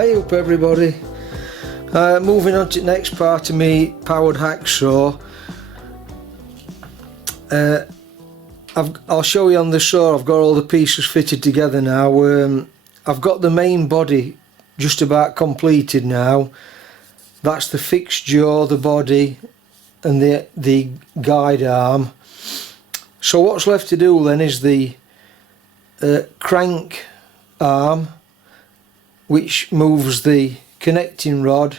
Hey up everybody, moving on to the next part of me powered hacksaw. I'll show you on the saw. I've got all the pieces fitted together now. I've got the main body just about completed now. That's the fixed jaw, the body and the guide arm. So what's left to do then is the crank arm, which moves the connecting rod.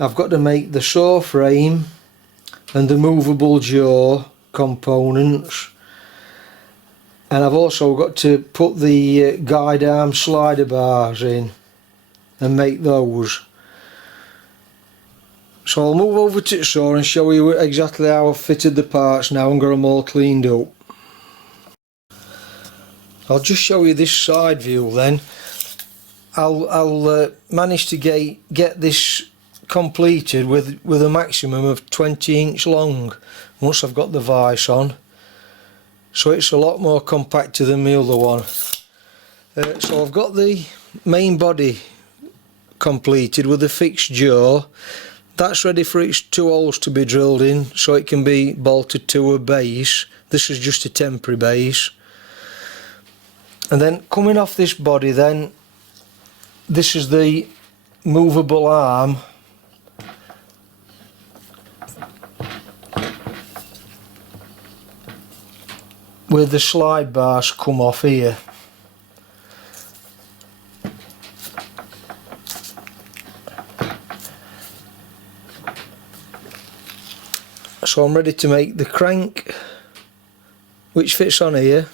I've got to make the saw frame and the movable jaw components, and I've also got to put the guide arm slider bars in and make those. So I'll move over to the saw and show you exactly how I've fitted the parts now and got them all cleaned up. I'll just show you this side view then. I'll manage to get this completed with a maximum of 20" long once I've got the vise on, so it's a lot more compacted than the other one. So I've got the main body completed with a fixed jaw. That's ready for its 2 holes to be drilled in so it can be bolted to a base. This is just a temporary base. And then coming off this body then, this is the movable arm. Where the slide bars come off here. So I'm ready to make the crank, which fits on here,